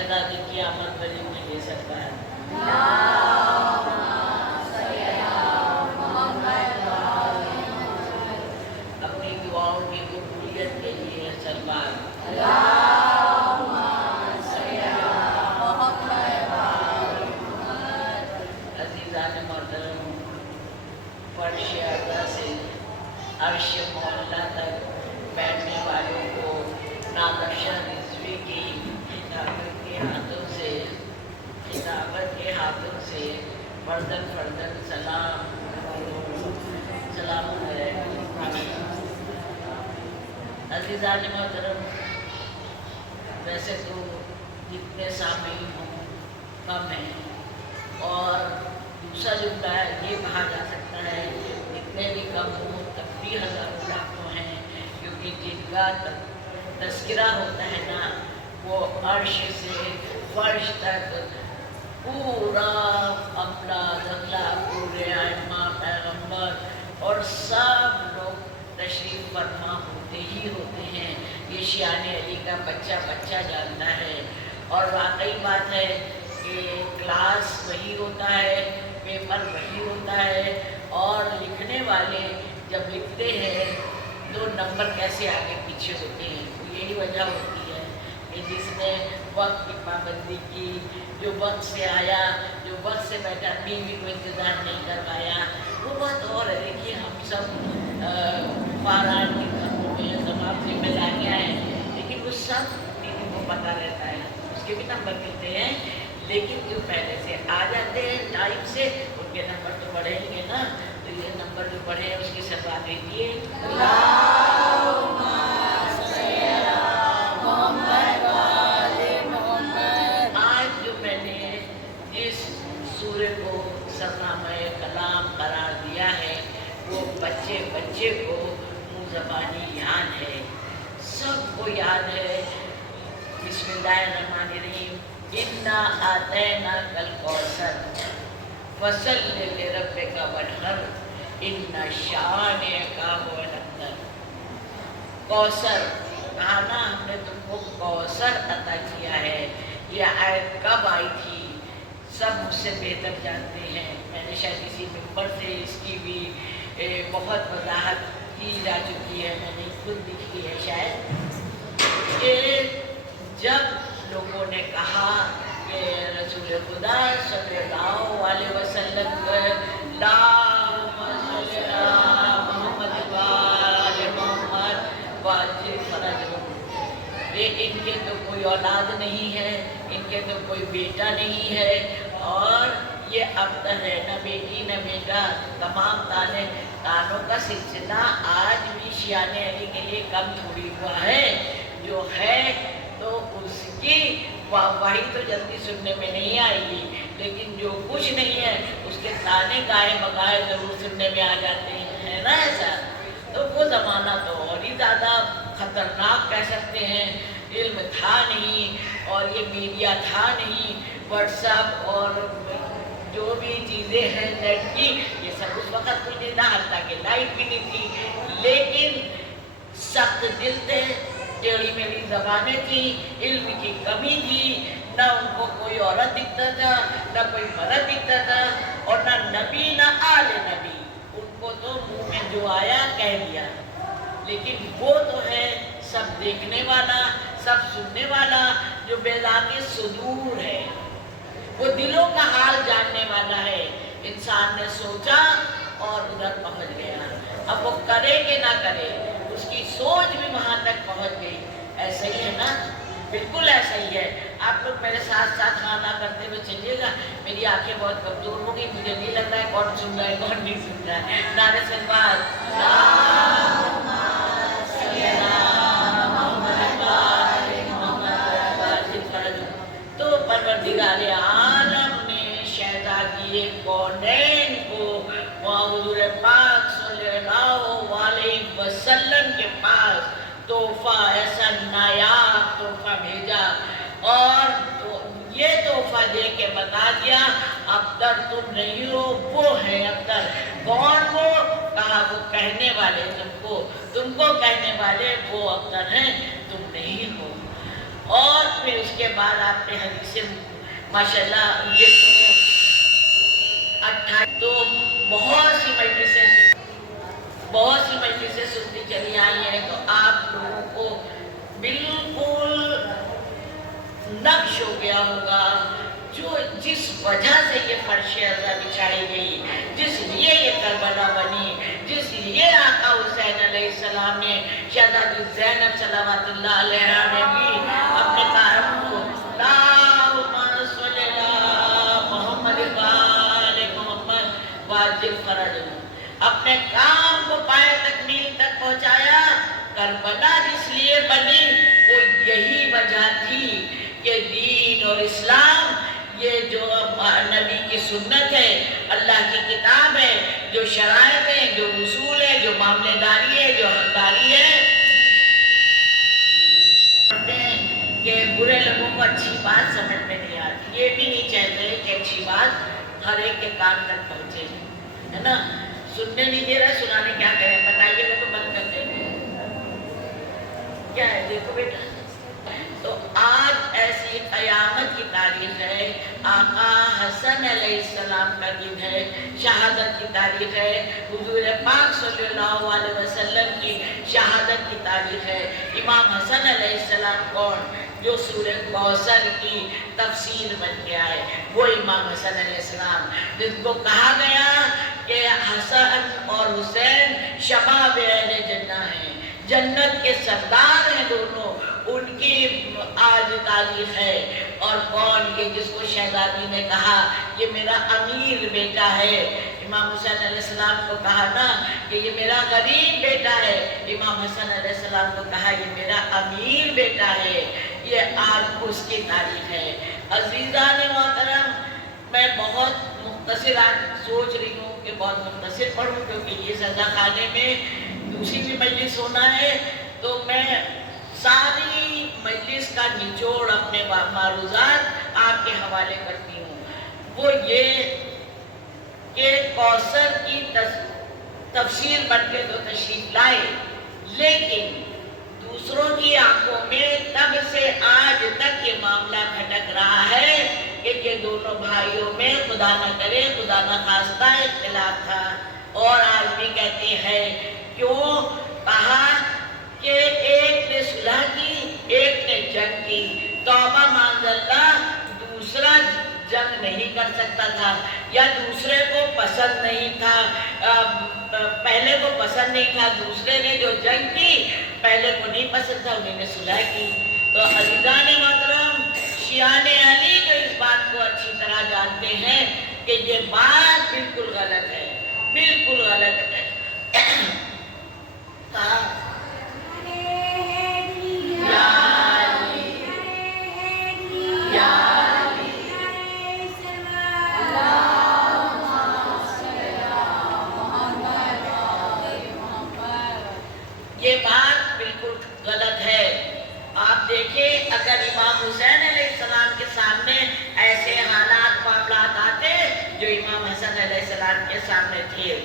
शहजादी की आमद बड़ी में ले सकता है। अपनी दुआओं की कबूलियत के लिए सलमान। अज़ीज़ान मोहतरम, पर्शिया से अर्श मोहल्ला तक बैठने वालों को नादशा रिजवी की खिताबत के हाथों से फर्दन फर्दन सलाम है। अज़ीज़ान मोहतरम, वैसे तो जितने सामीन हों कम हैं, और दूसरा जुमला ये कहा जा सकता है जितने भी कम हों तब भी हज़ारों लाखों हैं, क्योंकि जिनका तज़किरा होता है ना, वो अर्श से फर्श तक पूरा अम्ला दखला पूरे आइमा पैगम्बर और सब लोग तशरीफ़ फरमा होते ही होते हैं। ये शियाने अली का बच्चा बच्चा जानता है। और वाकई बात है कि क्लास वही होता है, पेपर वही होता है, और लिखने वाले जब लिखते हैं तो नंबर कैसे आगे पीछे होते हैं। तो यही वजह होती है कि जिसने वक्त की पाबंदी की, जो वक्त से आया, जो वक्त से बैठा, बीवी को इंतज़ार नहीं करवाया, वो बात और है। देखिए हम सब फारान की घरों में तमाम जिम्मेदारियाँ हैं, लेकिन वो सब बीवी को पता रहता है, उसके भी नंबर मिलते हैं। लेकिन जो पहले से आ जाते हैं टाइम से, उनके नंबर तो बढ़ेंगे ना। तो ये नंबर जो बढ़े हैं उसकी सफा दीजिए। आज जो मैंने इस सूर्य को सरनामे कलाम करार दिया है, वो बच्चे बच्चे को मुँह ज़बानी याद है, सबको याद है। बिस्मिल्लाहिर्रहमानिर्रहीम। इन्ना आतैना कल कौसर फसल्लि लिरब्बिका वन्हर इन्ना शानिअका हुवल अब्तर। कौसर कहा ना, हमने तुमको कौसर अता किया है। ये आयत कब आई थी सब मुझसे बेहतर जानते हैं। मैंने शायद इसी मिंबर से इसकी भी बहुत वजाहत की जा चुकी है, मैंने खुद लिखी है शायद, कि जब लोगों ने कहा कि रसूल खुदा सल्लल्लाहु अलैहि वसल्लम ला मोहम्मद वाले मोहम्मद वाजिब फरज, ये इनके तो कोई औलाद नहीं है, इनके तो कोई बेटा नहीं है, और ये अब्तर है, न बेटी न बेटा। तमाम तानों का सिलसिला आज भी शियाने अली के लिए कम थोड़ी हुआ है। जो है तो उसकी वाही तो जल्दी सुनने में नहीं आएगी, लेकिन जो कुछ नहीं है उसके ताने गाए बगाए जरूर सुनने में आ जाते हैं, है ना ऐसा। तो वो ज़माना तो और ही ज़्यादा ख़तरनाक कह सकते हैं। इल्म था नहीं, और ये मीडिया था नहीं, व्हाट्सएप और जो भी चीज़ें हैं नेट की, ये सब उस वक़्त कुछ नहीं था, हत्ता कि लाइट भी नहीं थी। लेकिन सख्त दिल थे, टेढ़ी मेढ़ी ज़बानें थी, इल्म की कमी थी, न उनको कोई औरत दिखता था, न कोई मर्द दिखता था, और न नबी न आले नबी। उनको तो मुंह में जो आया कह दिया। लेकिन वो तो है सब देखने वाला, सब सुनने वाला, जो बेज़ाते सुदूर है, वो दिलों का हाल जानने वाला है। इंसान ने सोचा और उधर पहुंच गया। अब वो करे कि ना करे, उसकी सोच भी वहां तक पहुंच गई। ऐसा ही है ना, बिल्कुल ऐसा ही है। आप लोग मेरे साथ साथ खाना करते हुए चलिएगा। मेरी आंखें बहुत कमजोर हो गई, मुझे नहीं लग रहा है कौन सुन रहा है कौन नहीं सुन रहा है। नारे सलवात तो परवरदिगार आलम ने शहजादी कौनैन को हुज़ूर पाक सल्लल्लाहु अलैहि वसल्लम के पास तोहफा, ऐसा नायाब तोहफा भेजा, और तो ये तोहफा दे के बता दिया अब्तर तुम नहीं हो, वो है अब्तर। कौन वो? कहा वो कहने वाले तुमको कहने वाले वो अब्तर हैं, तुम नहीं हो। اور پھر اس کے بعد آپ نے حدیث ماشاءاللہ یہ 28 تو بہت سی مجلسیں سنتی چلی آئی ہیں، تو آپ لوگوں کو بالکل نقش ہو گیا ہوگا جس وجہ سے یہ فرش ارضا بچھائی گئی، جس لیے یہ کربلا بنی، جس لیے آقا حسین علیہ السلام نے شہزادی زینب صلوات اللہ علیہا نے بھی اپنے کارم کو اللہم صلی علی محمد وآل محمد واجب فرجنا، اپنے کام کو پائے تکمیل تک پہنچایا۔ کربلا جس لیے بنی وہ یہی وجہ تھی کہ دین اور اسلام، یہ جو نبی کی سنت ہے، اللہ کی کتاب ہے، جو شرائط ہے، جو اصول ہے، جو معاملے داری ہے، جو حقداری ہے، کہ برے لوگوں کو اچھی بات سمجھ میں نہیں آتی، یہ بھی نہیں چاہتے کہ اچھی بات ہر ایک کے کان تک پہنچے، ہے نا؟ سننے نہیں دے رہا، سنانے کیا کریں؟ بتائیے گا تو بند کر دیں گے، کیا ہے؟ دیکھو بیٹا، تو آج ایسی قیامت کی تاریخ ہے، آقا حسن علیہ السلام کا دن ہے، شہادت کی تاریخ ہے، حضور پاک صلی اللہ علیہ وسلم کی شہادت کی تاریخ ہے۔ امام حسن علیہ السلام کون؟ جو سورہ کوثر کی تفسیر بن کے آئے، وہ امام حسن علیہ السلام، جن کو کہا گیا کہ حسن اور حسین شباب اہل جنہ ہیں، جنت کے سردار ہیں دونوں، ان کی آج تاریخ ہے۔ اور کون؟ یہ جس کو شہزادی نے کہا یہ میرا امیر بیٹا ہے، امام حسین علیہ السلام کو کہا نا کہ یہ میرا غریب بیٹا ہے، امام حسن علیہ السلام کو کہا یہ میرا امیر بیٹا ہے، یہ آج اس کی تاریخ ہے۔ عزیزان محترم، میں بہت مختصر آج سوچ رہی ہوں کہ بہت مختصر پڑھوں، کیونکہ یہ سزا خانے میں دوسری بھی مجلس ہونا ہے، تو میں ساری مجلس کا نچوڑ اپنے معروضات آپ کے حوالے کرتی ہوں۔ وہ یہ کہ کوثر کی تفسیر بن کے تو تشریف لائے، لیکن دوسروں کی آنکھوں میں تب سے آج تک یہ معاملہ کھٹک رہا ہے کہ یہ دونوں بھائیوں میں خدا نہ کرے، خدا نہ خواستہ اختلاف تھا، اور آج بھی کہتے ہیں کیوں؟ کہا کہ ایک نے صلح کی، ایک نے جنگ کی، توبہ معاذ اللہ، دوسرا جنگ نہیں کر سکتا تھا یا دوسرے کو پسند نہیں تھا، پہلے کو پسند نہیں تھا، دوسرے نے جو جنگ کی پہلے کو نہیں پسند تھا، انہیں نے صلح کی۔ تو عزیزان محترم، شیعان علی جو اس بات کو اچھی طرح جانتے ہیں کہ یہ بات بالکل غلط ہے، بالکل غلط ہے۔ یہ بات بالکل غلط ہے۔ آپ دیکھیں اگر امام حسین علیہ السلام کے سامنے ایسے حالات معاملات آتے جو امام حسن علیہ السلام کے سامنے تھے،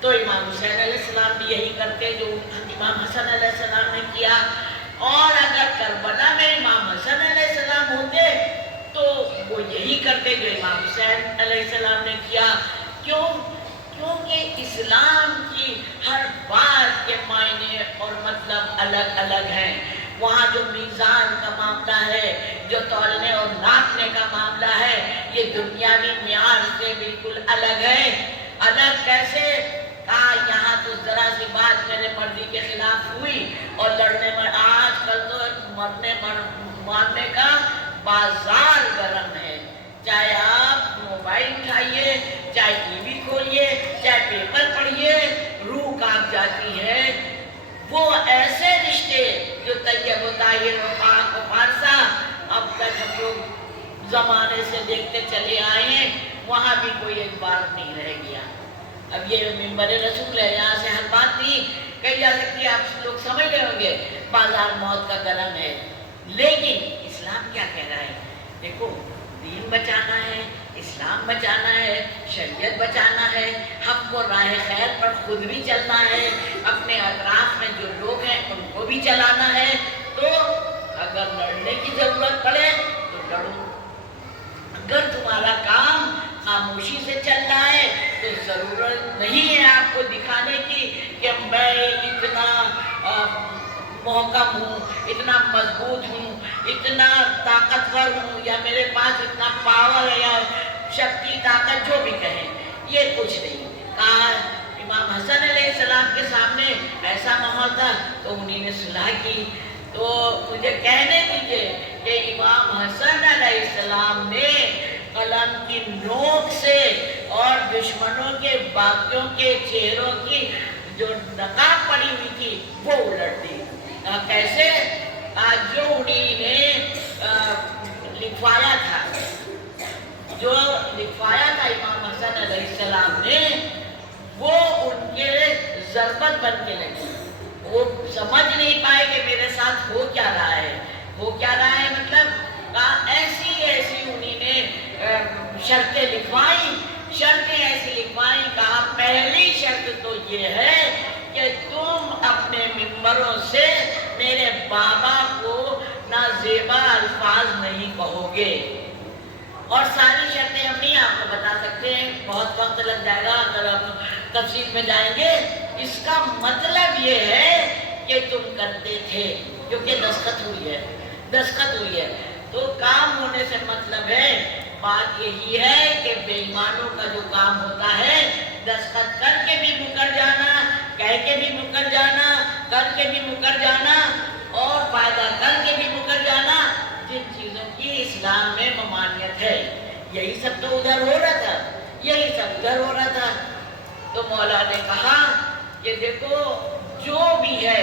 تو امام حسین علیہ السلام بھی یہی کرتے جو امام حسن علیہ السلام نے کیا، اور اگر کربلا میں امام حسن علیہ السلام ہوتے تو وہ یہی کرتے جو امام حسین علیہ السلام نے کیا۔ کیوں؟ کیونکہ اسلام کی ہر بات کے معنی اور مطلب الگ الگ ہیں۔ وہاں جو میزان کا معاملہ ہے، جو تولنے اور ناپنے کا معاملہ ہے، یہ دنیاوی معیار سے بالکل الگ ہے۔ الگ کیسے؟ کہا یہاں تو ذرا سی بات میرے مرضی کے خلاف ہوئی اور لڑنے میں، آج کل تو مرنے مارنے کا بازار گرم ہے، چاہے آپ موبائل اٹھائیے، چاہے ٹی وی کھولیے، چاہے پیپر پڑھیے، روح کانپ جاتی ہے۔ وہ ایسے رشتے جو طیب و طاہر و پاک و پارسا اب تک ہم لوگ زمانے سے دیکھتے چلے آئے ہیں، وہاں بھی کوئی اعتبار نہیں رہ گیا۔ اب یہ منبر رسول ہے، یہاں سے ہر بات نہیں کہی جا سکتی، آپ لوگ سمجھ رہے ہوں گے بازار موت کا گرم ہے۔ لیکن اسلام کیا کہہ رہا ہے؟ دیکھو، دین بچانا ہے، اسلام بچانا ہے، شریعت بچانا ہے، ہم کو راہ خیر پر خود بھی چلنا ہے، اپنے اطراف میں جو لوگ ہیں ان کو بھی چلانا ہے۔ تو اگر अगर लड़ने की जरूरत पड़े तो लड़ो। अगर तुम्हारा काम खामोशी से चल रहा है तो जरूरत नहीं है आपको दिखाने की कि मैं इतना मोहकम हूँ, इतना मजबूत हूँ, इतना ताकतवर हूँ, या मेरे पास इतना पावर है या शक्ति ताकत जो भी कहें, ये कुछ नहीं। कहा इमाम हसन अलैहिस्सलाम के सामने ऐसा माहौल था तो उन्हीं ने सुलह की। तो मुझे कहने दीजिए कि इमाम हसन अलैहिस्सलाम ने कलम की नोक से और दुश्मनों के बाकियों के चेहरों की जो नकाब पड़ी हुई थी वो उलट दी। कैसे? जो उन्हीं ने लिखवाया था, जो लिखवाया था इमाम हसन अलैहिस्सलाम ने, वो उनके ज़रबत बन के लगी। वो समझ नहीं पाए कि मेरे साथ हो क्या रहा है। हो क्या रहा है मतलब ऐसी ऐसी उन्हीं ने शर्तें लिखवाई, शर्तें ऐसी लिखवाई। कहा पहली शर्त तो ये है कि तुम अपने मिंबरों से मेरे बाबा को नाज़ेबा अल्फाज नहीं कहोगे। और सारी शर्तें हम नहीं आपको बता सकते हैं, बहुत वक्त लग जाएगा अगर हम तफसील में जाएंगे। इसका मतलब ये है कि तुम करते थे, क्योंकि दस्तखत हुई है, दस्तखत हुई है तो काम होने से मतलब है। बात यही है कि बेईमानों का जो काम होता है, दस्तखत करके भी मुकर जाना, कह के भी मुकर जाना, करके भी मुकर जाना और फायदा करके भी मुकर जाना, जिन चीज़ों की इस्लाम में ममानियत है, यही सब तो उधर हो रहा था, यही सब उधर हो रहा था। तो मौला ने कहा कि देखो जो भी है,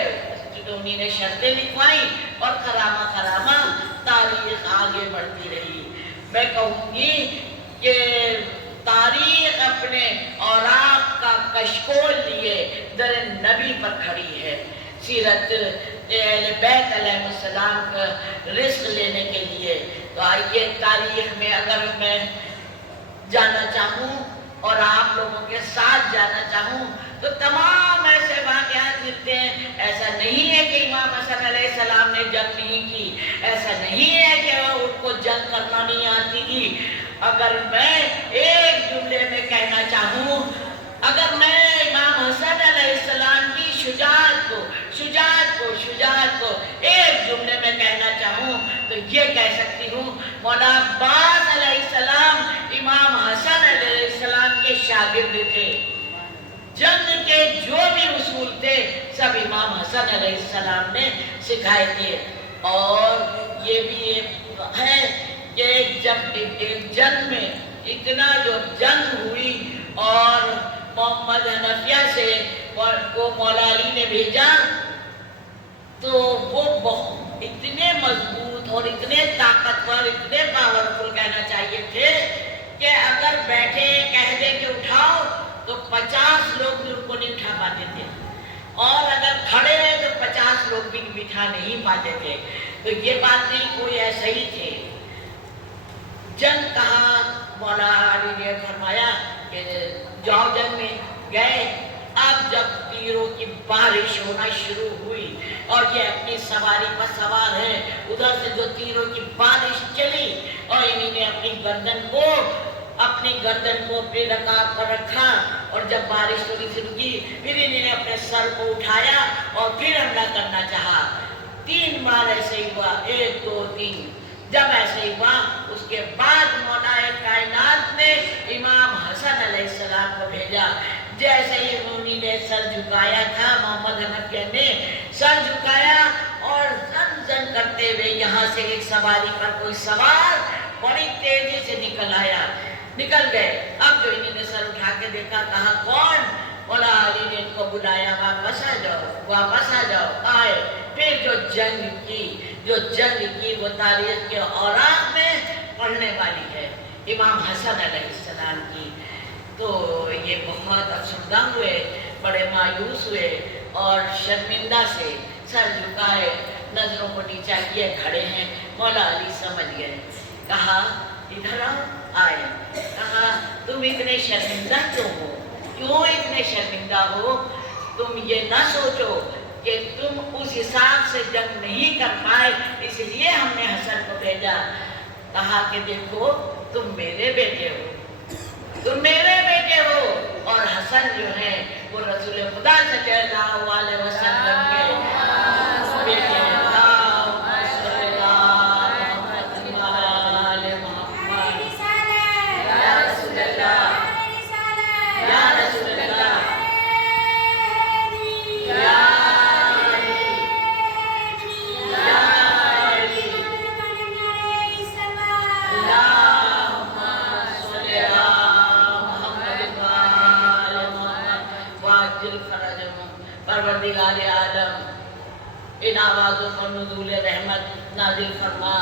तो उन्हीं ने शर्तें लिखवाई और खरामा खरामा तारीख आगे बढ़ती रही। मैं कहूँगी कि तारीख अपने औराक का कशकोल लिए दर नबी पर खड़ी है। सीरत अहले बैत अलैहिस्सलाम का रिस्क लेने के लिए। तो आइए तारीख में अगर मैं जाना चाहूँ और आप लोगों के साथ जाना चाहूँ तो तमाम ऐसे वाक़यात मिलते हैं। ऐसा नहीं है कि इमाम हसन अलैहिस्सलाम ने जंग नहीं की, ऐसा नहीं है कि उनको जंग करना नहीं आती थी। अगर मैं एक जुमले में कहना चाहूँ, अगर मैं इमाम हसन अलैहिस्सलाम की शुजाअत को एक जुमले में कहना चाहूँ तो ये कह सकती हूँ, मौला अब्बास अलैहिस्सलाम इमाम हसन अलैहिस्सलाम के शागिर्द थे। जंग के जो भी उसूल थे सब इमाम हसन अलैहिस्सलाम ने सिखाए थे। और ये भी है कि जब एक जंग में इतना जो जंग हुई और मोहम्मद हनफिया से को मौला अली ने भेजा, तो वो बहुत इतने मजबूत और इतने ताकतवर, इतने पावरफुल कहना चाहिए थे कि अगर बैठे कह दे कि उठाओ तो 50 लोग भी उनको नहीं उठा पाते थे, और अगर खड़े हैं तो 50 लोग भी बिठा नहीं पाते थे। तो ये बात नहीं, कोई ऐसे ही थे। जंग कहा, मौला अली ने फरमाया कि जाओ जंग में गए। अब जब तीरों की बारिश होना शुरू हुई और ये अपनी सवारी पर सवार है, उधर से जो तीरों की बारिश चली और इन्हीं ने अपनी गर्दन को अपनी रकाब पर रखा, और जब बारिश थोड़ी सी रुकी फिर इन्होंने अपने सर को उठाया और फिर हमला करना चाहा। 3 बार ऐसे ही हुआ, 1 2 3। जब ऐसे ही हुआ उसके बाद मौलाए कायनात ने इमाम हसन अलैहिस्सलाम को भेजा। जैसे ही उन्होंने सर झुकाया था, मोहम्मद हनफिया ने सर झुकाया और जन जन करते हुए यहाँ से एक सवारी पर कोई सवार बड़ी तेजी से निकल गए। अब जो इन्होंने सर उठा के देखा, कहा कौन? मौला अली ने इनको बुलाया, वापस आ जाओ। आए। फिर जो जंग की वो तारीख के औराक में पढ़ने वाली है, इमाम हसन अलैहिस्सलाम की। तो ये बहुत अफसरदा हुए, बड़े मायूस हुए और शर्मिंदा से सर झुकाए, नजरों को नीचा किए खड़े हैं। मौला अली समझ गए, कहा इधर आओ। आए। कहा तुम इतने शर्मिंदा क्यों हो? क्यों इतने शर्मिंदा हो? तुम ये ना सोचो کہ تم اس حساب سے جنگ نہیں کر پائے، اس لیے ہم نے حسن کو بھیجا۔ کہا کہ دیکھو تم میرے بیٹے ہو، تم میرے بیٹے ہو، اور حسن جو ہے وہ رسول خدا صلی اللہ علیہ وسلم کے بیٹے ہیں۔ پروردگار عالم ان آوازوں پر نزول رحمت نازل فرما،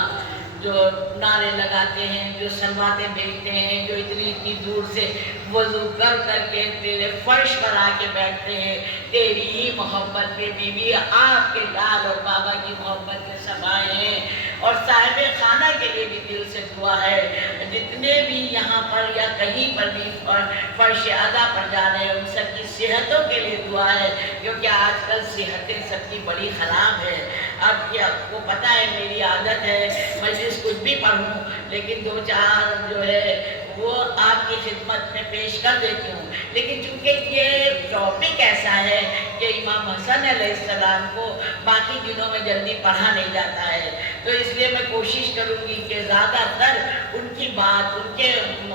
جو نعرے لگاتے ہیں، جو سلواتیں بھیجتے ہیں، جو اتنی دور سے وضو کر کر کے تیرے فرش پر آ کے بیٹھتے ہیں، تیری ہی محبت میں بیوی آپ کے لال اور بابا کی محبت کے سب آئے ہیں، اور صاحب خانہ کے لیے بھی دل سے دعا ہے، جتنے بھی یہاں پر یا کہیں پر بھی فرش ادا پر جا رہے ہیں ان سب کی صحتوں کے لیے دعا ہے، کیونکہ آج کل صحتیں سب کی بڑی خراب ہے۔ اب کیا کو پتہ ہے میری عادت ہے مجلس کچھ بھی پڑھوں لیکن دو چار جو ہے وہ آپ کی خدمت میں پیش کر دیتی ہوں، لیکن چونکہ یہ ٹاپک ایسا ہے کہ امام حسن علیہ السلام کو باقی دنوں میں جلدی پڑھا نہیں جاتا ہے، تو اس لیے میں کوشش کروں گی کہ زیادہ تر ان کی بات، ان کے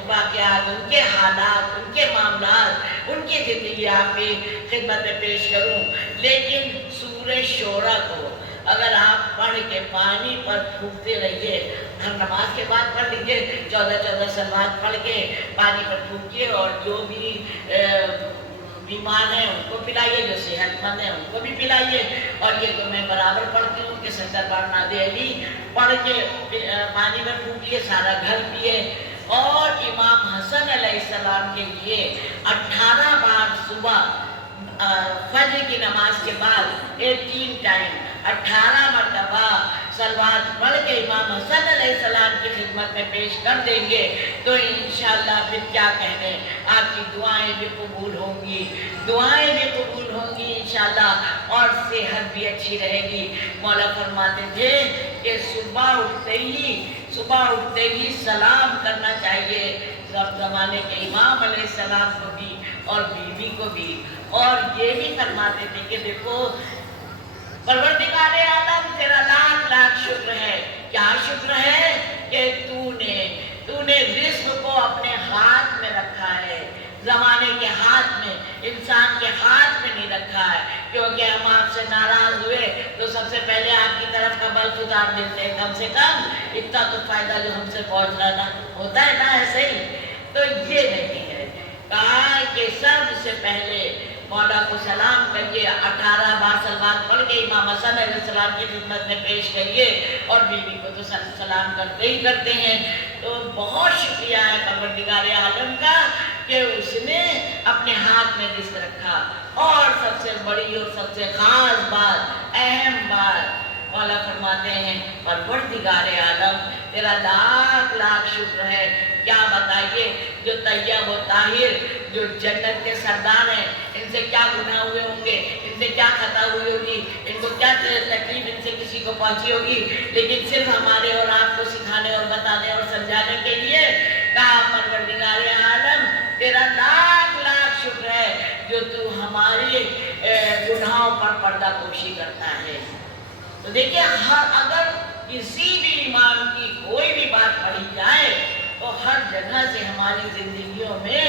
واقعات، ان کے حالات، ان کے معاملات، ان کی زندگی آپ کی خدمت میں پیش کروں۔ لیکن سورہ شعراء کو اگر آپ پڑھ کے پانی پر پھونکتے رہیے، ہر نماز کے بعد پڑھ لیجیے، 14 سلوات پڑھ کے پانی پر پھونکیے، اور جو بھی بیمار ہیں ان کو پلائیے، جو صحت مند ہیں ان کو بھی پلائیے، اور یہ تو میں برابر پڑھتی ہوں کہ سنگر بار ناد علی پڑھ کے پانی پر پھونکیے، سارا گھر پیے، اور امام حسن علیہ السلام کے لیے 18 بار صبح فجر کی نماز کے بعد 18 ٹائم 18 مرتبہ سلوات پڑھ کے امام حسن علیہ السلام کی خدمت میں پیش کر دیں گے تو انشاءاللہ پھر کیا کہنے، آپ کی دعائیں بھی قبول ہوں گی، دعائیں بھی قبول ہوں گی انشاءاللہ، اور صحت بھی اچھی رہے گی۔ مولا فرماتے تھے کہ صبح اٹھتے ہی سلام کرنا چاہیے سب زمانے کے امام علیہ السلام کو بھی اور بیوی کو بھی، اور یہ بھی فرماتے تھے کہ دیکھو پروردگار عالم تیرا لاکھ لاکھ شکر ہے، کیا شکر ہے کہ تو نے رزق کو اپنے ہاتھ میں رکھا ہے، زمانے کے ہاتھ میں، انسان کے ہاتھ میں نہیں رکھا ہے، کیونکہ ہم آپ سے ناراض ہوئے تو سب سے پہلے آپ کی طرف کا بلف اتار دیتے ہیں، کم سے کم اتنا تو فائدہ جو ہم سے پہنچ رہا ہوتا ہے نا، ایسے ہی تو یہ نہیں ہے، کہا کہ سب سے پہلے مولا کو سلام کریے، 18 بار سلوات پڑھ کے امام حسن علیہ السلام کی خدمت میں پیش کریے، اور بیوی کو تو سلام کرتے ہی کرتے ہیں۔ تو بہت شکریہ ہے پروردگار عالم کا کہ اس نے اپنے ہاتھ میں رزق رکھا، اور سب سے بڑی اور سب سے خاص بات، اہم بات، مولا فرماتے ہیں پروردگار عالم تیرا لاکھ لاکھ شکر ہے، کیا بتائیے جو طیب و طاہر جو جنت کے سردار ہیں، ان سے کیا گناہ ہوئے ہوں گے، ان سے کیا خطا ہوئی ہوگی، ان کو کیا تکلیف ان سے کسی کو پہنچی ہوگی، لیکن صرف ہمارے اور آپ کو سکھانے اور بتانے اور سمجھانے کے لیے کہا پروردگار عالم تیرا لاکھ لاکھ شکر ہے جو تو ہمارے گناہوں پر پردہ پوشی کرتا ہے۔ تو دیکھیں اگر کسی بھی امام کی کوئی بھی بات پڑھی جائے تو ہر جگہ سے ہماری زندگیوں میں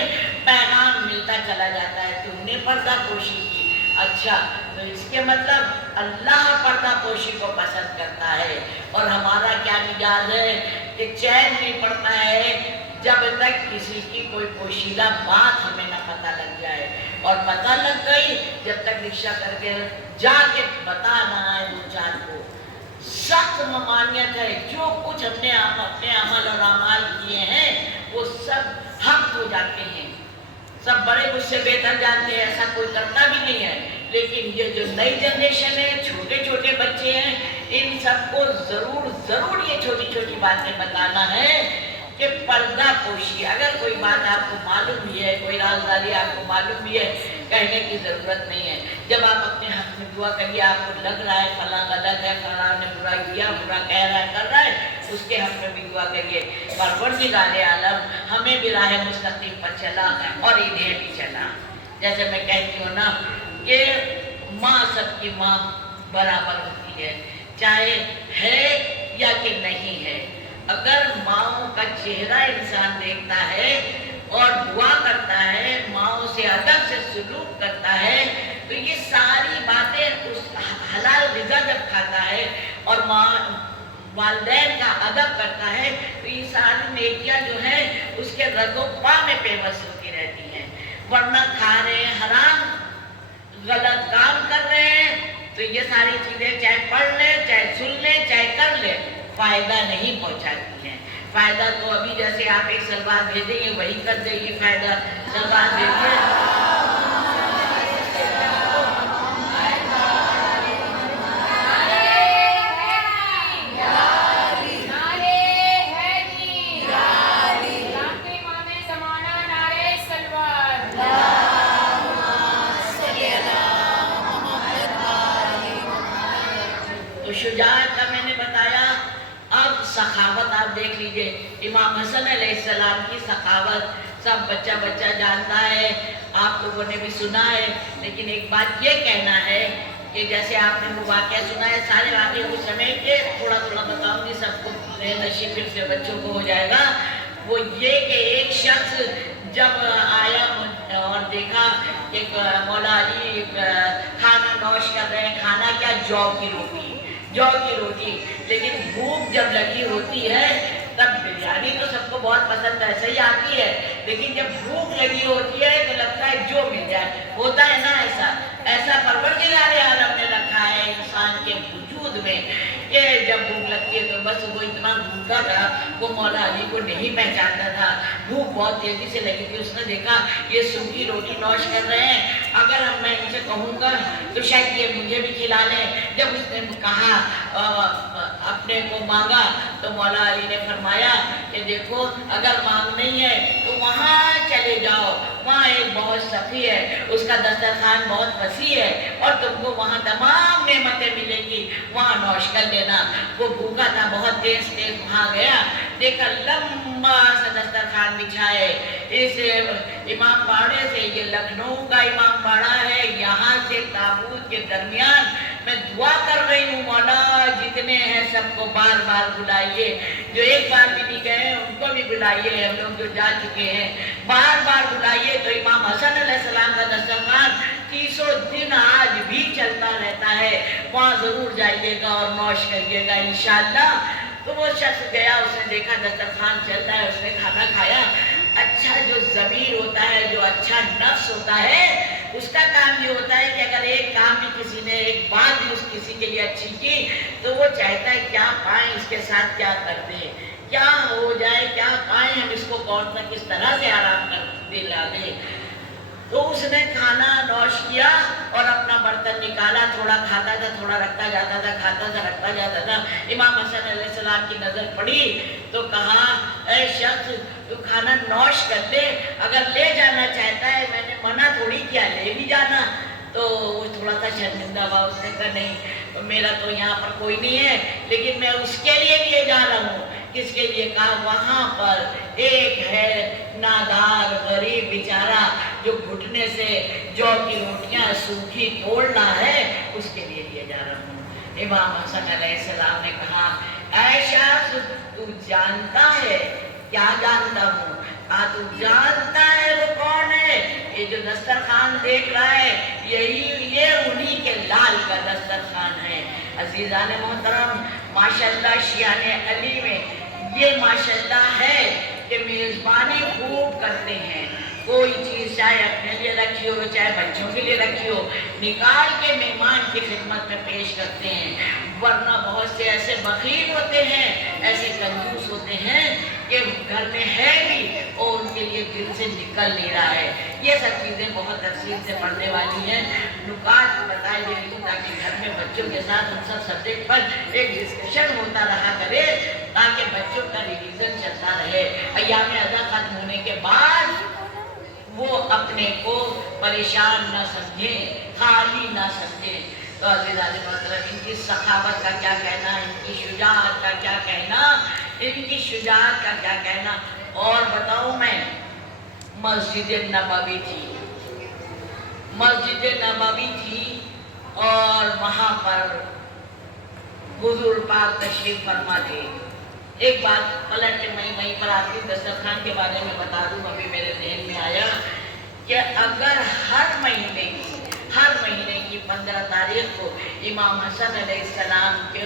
پیغام ملتا چلا جاتا ہے، تم نے پردہ پوشی کی، اچھا تو اس کے مطلب اللہ پردہ پوشی کو پسند کرتا ہے، اور ہمارا کیا مزاج ہے کہ چین نہیں پڑتا ہے جب تک کسی کی کوئی پوشیدہ بات ہمیں نہ پتہ لگ جائے، اور پتہ لگ گئی جب تک رکشہ کر کے جا کے بتا نہ آئے دو چار کو، سخت ممانعت ہے، جو کچھ ہم نے اپنے عمل اور اعمال کیے ہیں وہ سب حق ہو جاتے ہیں، سب بڑے مجھ سے بہتر جانتے ہیں، ایسا کوئی کرتا بھی نہیں ہے، لیکن یہ جو نئی جنریشن ہے، چھوٹے چھوٹے بچے ہیں، ان سب کو ضرور یہ چھوٹی چھوٹی باتیں بتانا ہے کہ پردہ پوشی، اگر کوئی بات آپ کو معلوم بھی ہے، کوئی رازداری آپ کو معلوم بھی ہے، کہنے کی ضرورت نہیں ہے، जब आप अपने हक में दुआ करिए, आपको लग रहा है फला गलत है, फला ने बुरा किया, बुरा कह रहा है, कर रहा है, उसके हक में भी दुआ करिए, परवरदिगार आलम हमें भी राह मुस्तकीम पर चला और इन्हें भी चला। जैसे मैं कहती हूँ ना कि माँ सबकी माँ बराबर होती है, चाहे है या कि नहीं है। अगर माँओं का चेहरा इंसान देखता है और दुआ करता है, माँओं से अदब से सलूक करता है, तो ये सारी बातें, उस हलाल ग़िज़ा जब खाता है और माँ वालिदैन का अदब करता है, तो ये सारी नेकियां जो है उसके रज़ो-पा में पेवस्त होती रहती हैं। वरना खा रहे हैं हराम, गलत काम कर रहे हैं, तो ये सारी चीज़ें चाहे पढ़ ले, चाहे सुन ले, चाहे कर ले, फ़ायदा नहीं पहुँचाती हैं। फ़ायदा तो अभी जैसे आप एक सलवार भेजेंगे वही कर देगी फ़ायदा। सलवार भेजिए, शुजाअत का मैंने बताया। अब सखावत आप देख लीजिए, इमाम हसन अलैहिस्सलाम की सखावत सब बच्चा बच्चा जानता है, आप लोगों ने भी सुना है। लेकिन एक बात ये कहना है कि जैसे आपने वो वाक़या सुना है, सारे वाक़े को समेट के थोड़ा थोड़ा बताऊंगी, सबको नसीब फिर से बच्चों को हो जाएगा। वो ये कि एक शख्स जब आया और देखा एक मौला अली खाना नौश कर रहे हैं, खाना क्या, जौ की रोटी, जौ की रोटी। लेकिन भूख जब लगी होती है तब बिरयानी तो सबको बहुत पसंद ऐसे ही आती है, लेकिन जब भूख लगी होती है तो लगता है जो मिल जाए, होता है ना ऐसा। ऐसा परवरदिगार आलम ने रखा है इंसान के वजूद में कि जब भूख लगती है तो बस वो इतना भूखा था, वो मौला अली को नहीं पहचानता था। भूख बहुत तेजी से लगी थी, उसने देखा ये सूखी रोटी नौश कर रहे हैं, अगर हम मैं इनसे कहूँगा तो शायद ये मुझे भी खिला लें। जब उसने कहा अपने को मांगा तो मौला अली ने फरमाया कि देखो अगर मांग नहीं है तो वहाँ चले जाओ, वहाँ एक बहुत सफ़ी है, उसका दस्तरखान बहुत वसी है और तुमको वहाँ तमाम नेमतें मिलेंगी, वहाँ नौश कर लेना। वो भूखा था, बहुत तेज तेज वहाँ गया, देखा लंबा सा दस्तरखान बिछाए। इस इमाम बाड़े से, ये लखनऊ का इमाम बाड़ा है, यहाँ से ताबूत के दरमियान मैं दुआ कर रही हूँ, मौला जितने हैं सबको बार बार बुलाइए, जो एक बार भी नहीं गए उनको भी बुलाइए, हम लोग जो जा चुके हैं बार बार बुलाइए। तो इमाम हसन अलैहिस्सलाम का दस्तरखान 30 दिन आज भी चलता रहता है, वहाँ ज़रूर जाइएगा और नौश करिएगा इंशाअल्लाह। तो वो शख्स गया, उसने देखा दस्तरखान चलता है, उसने खाना खाया। अच्छा जो ज़मीर होता है, जो अच्छा नफ्स होता है, उसका काम ये होता है कि अगर एक काम भी किसी ने, एक बात भी उस किसी के लिए अच्छी की तो वो चाहता है क्या पाएं, इसके साथ क्या कर दें, क्या हो जाए, क्या पाएं हम इसको, कौन सा किस तरह से आराम कर दिला दें। तो उसने खाना नौश किया और अपना बर्तन निकाला, थोड़ा खाता था, थोड़ा रखता जाता था, खाता था, रखता जाता था। इमाम हसन अलैहिस्सलाम की नज़र पड़ी तो कहा, ऐ शख्स तू खाना नौश कर ले, अगर ले जाना चाहता है, मैंने मना थोड़ी किया, ले भी जाना। तो वो थोड़ा सा शर्मिंदा हुआ, उसने कहा नहीं मेरा तो यहाँ पर कोई नहीं है, लेकिन मैं उसके लिए जा रहा हूँ। किसके लिए? कहा वहाँ पर एक है नादार गरीब बेचारा जो घुटने से जौ की रोटियाँ सूखी तोड़ रहा है, उसके लिए जा रहा हूँ। इमाम हसन अलैहिस्सलाम ने कहा, ऐशा तू जानता है? क्या जानता हूँ? कहा तू जानता है वो कौन है? ये जो दस्तरखान देख रहा है ये उन्हीं के लाल का दस्तरखान है। अजीज़ान मोहतरम, माशाअल्लाह शियाने अली में ये माशाअल्लाह है कि मेज़बानी खूब करते हैं। कोई चीज़ चाहे अपने लिए रखी हो, चाहे बच्चों के लिए रखी हो, निकाल के मेहमान की खिदमत में पेश करते हैं। वरना बहुत से ऐसे बखील होते हैं, ऐसे कंजूस होते हैं कि घर में है भी और उनके लिए दिल से निकल नहीं रहा है। ये सब चीज़ें बहुत तफसील से पढ़ने वाली हैं, नुकात बताए दे रही हूँ ताकि घर में बच्चों के साथ उन सब सब्जेक्ट पर एक डिस्कशन होता रहा करे, ताकि बच्चों का रिवीजन चलता रहे। अय्याम अज़ा खत्म होने के बाद वो अपने को परेशान न समझें, खाली न समझें। तो अज़ीज़ान मोहतरम, इनकी सखावत का क्या कहना, इनकी शुजाअत का क्या कहना, इनकी शुजाअत का क्या कहना। और बताऊं मैं, मस्जिद नबवी थी, मस्जिद नबवी थी और वहाँ पर हुजूर पाक तशरीफ फरमा थे। एक बात पलट के मैं वहीं पर आती हूँ, दस्तरखान के बारे में बता दूँ, अभी मेरे ज़हन में आया कि अगर हर महीने की 15 तारीख को इमाम हसन अलैहिस्सलाम के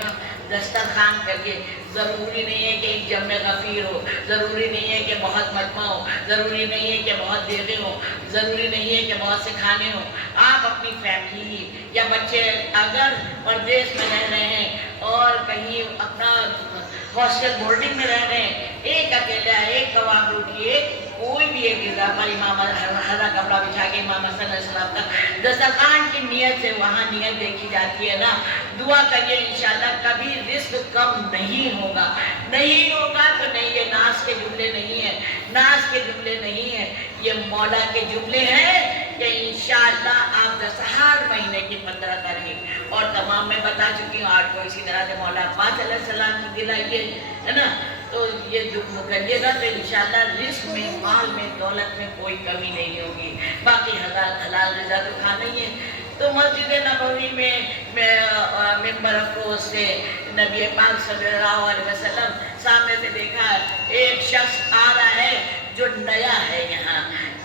दस्तरखान करके, ज़रूरी नहीं है कि एक जम्मे गफ़ीर हो, ज़रूरी नहीं है कि बहुत मजमा हो, ज़रूरी नहीं है कि बहुत देगे हो, ज़रूरी नहीं है कि बहुत से खाने हो। आप अपनी फैमिली या बच्चे अगर परदेश में रह रहे हैं और कहीं अपना हॉस्टल बोर्डिंग में रह रहे हैं, एक अकेला, एक कबाब रोटी, एक कोई भी एक गिज़ा पर इमाम हरा कपड़ा बिछा के इमाम हसन अलैहिस्सलाम का दस्तरखान की नियत से वहाँ नियत देखी जाती है ना। दुआ करिए इंशाल्लाह कभी रिस्क कम नहीं होगा। नहीं होगा तो नहीं, ये नाज के जुमले नहीं है, नाज के जुमले नहीं है, ये मौला के जुमले हैं कि इंशाल्लाह आप हर महीने की 15 तारीख और तमाम मैं बता चुकी हूँ, 8 को इसी तरह से मौला पाक अलैहिस्सलाम की दिलाइए, है ना। तो ये दुआ करिएगा तो इंशाल्लाह रिस्क में, माल में, दौलत में कोई कमी नहीं होगी। बाकी हलाल रिज़ा तो खाना ही है। तो मस्जिद नबवी में मिंबर अफरोज से नबी पाक सल्लल्लाहु अलैहि वसल्लम सामने से देखा, एक शख्स आ रहा है जो नया है, यहाँ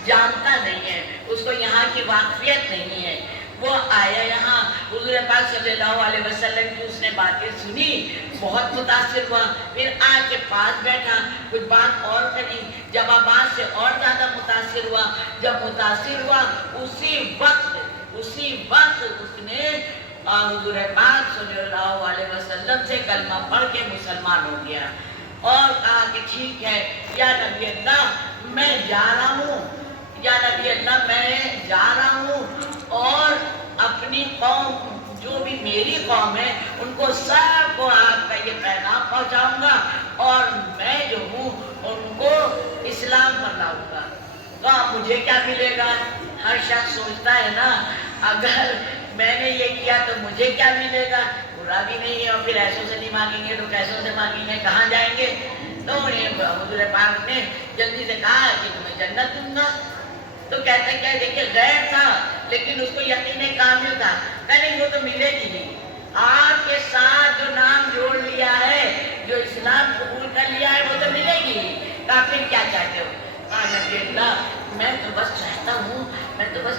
जानता नहीं है, उसको यहाँ की वाक़फियत नहीं है। वो आया यहाँ, हुज़ूर पाक सल्लल्लाहु अलैहि वसल्लम की उसने बातें सुनी, बहुत मुतासिर हुआ, फिर आके पास बैठा, कुछ बात और करी, जवाबात से और ज़्यादा मुतासिर हुआ। जब मुतासिर हुआ उसी वक्त उसने हुज़ूर पाक सल्लल्लाहु अलैहि वसल्लम से कलमा पढ़ के मुसलमान हो गया और कहा कि ठीक है या नबी अल्लाह, मैं जा रहा हूँ, या नबी अल्लाह मैं जा रहा हूँ और अपनी कौम, जो भी मेरी कौम है, उनको सबको आपका ये पैगाम पहुँचाऊँगा और मैं जो हूँ उनको इस्लाम पर लाऊँगा। तो मुझे क्या मिलेगा? हर शख्स सोचता है ना, अगर मैंने ये किया तो मुझे क्या मिलेगा? बुरा भी नहीं है, और फिर ऐसों से नहीं मांगेंगे तो कैसों से मांगेंगे, कहाँ जाएंगे? तो हुज़ूर पाक ने जल्दी से कहा कि तुम्हें जन्नत दूंगा। तो कहते क्या, देखिए गैर था लेकिन उसको यकीन कामिल था, नहीं वो तो मिलेगी ही। आपके साथ जो नाम जोड़ लिया है, जो इस्लाम कबूल कर लिया है, वो तो मिलेगी ही। फिर क्या चाहते हो? मैं तो बस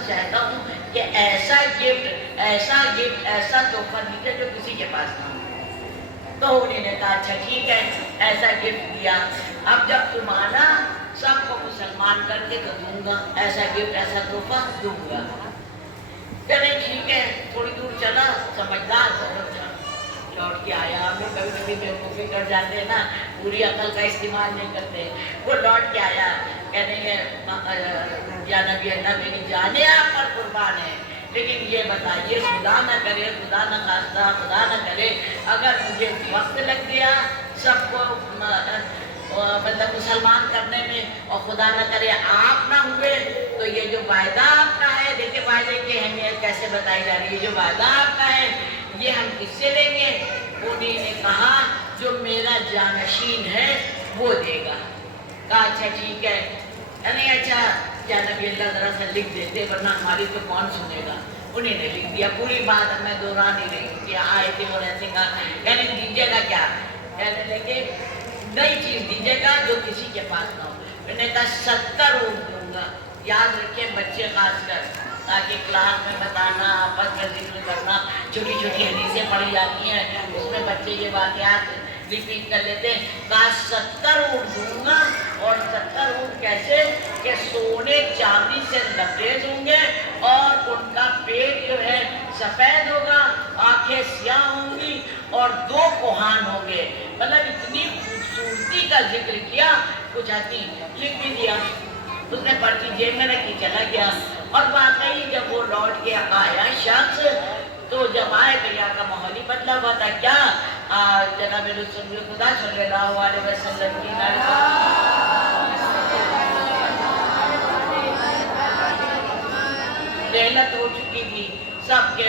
चाहता हूँ कि ऐसा गिफ्ट, ऐसा तोहफा दीजिए जो किसी के पास ना हो। तो उन्होंने कहा अच्छा ठीक है, ऐसा गिफ्ट दिया। अब जब तुम आना सबको मुसलमान करके तो दूंगा, ऐसा गिफ्ट, ऐसा तोहफा दूंगा। चले ठीक है, थोड़ी दूर चला, समझदार बहुत था, लौट के आया। हम लोग कभी कभी बेवकूफ़ी कर जाते हैं ना, पूरी अकल का इस्तेमाल नहीं करते। वो लौट के आया, कहने लगे या नबी अल्लाह, मेरी जाने आप पर कुर्बान है, लेकिन ये बताइए, खुदा न करे, खुदा न खास्ता, खुदा न करे, अगर मुझे वक्त लग गया सबको मतलब मुसलमान करने में, और खुदा न करे आप ना हुए, तो ये जो वायदा आपका है, देखिए वायदे की अहमियत कैसे बताई जा रही है, जो वायदा आपका है ये हम किससे लेंगे? उन्होंने कहा जो मेरा जानशीन है वो देगा। कहा अच्छा ठीक है, नहीं अच्छा क्या नबी अल्लाह ज़रा सा लिख देते, वरना हमारी तो कौन सुनेगा। उन्होंने लिख दिया, पूरी बात मैं दोहरा नहीं रही कि आए थे और ऐसे कहा, कहने दीजिएगा क्या? कहने लगे नई चीज़ दीजिएगा जो किसी के पास ना हो। मैंने कहा 70 ऊँट दूंगा। याद रखिए बच्चे खासकर, ताकि क्लास में बताना, आपस में जिक्र करना, छोटी छोटी हदीसें पढ़ी जाती हैं, उसमें बच्चे ये वाक़यात रिपीट कर लेते हैं। कहा 70 ऊँट दूंगा, और 70 ऊँट कैसे कि सोने चांदी से लबरेज होंगे और उनका पेट जो है सफ़ेद होगा, आंखें स्याह होंगी और 2 कोहान होंगे। मतलब इतनी खूबसूरती का जिक्र किया, कुछ आती लिख भी दिया। उसने पर्ची जेब में रखी, चला गया। और वाकई जब वो लौट के आया शख्स, तो जब आए तो यहाँ का माहौल ही बदला हुआ था। क्या जनाब रसूल खुदा सल्लल्लाहु अलैहि वसल्लम की कहलत हो चुकी थी, सबके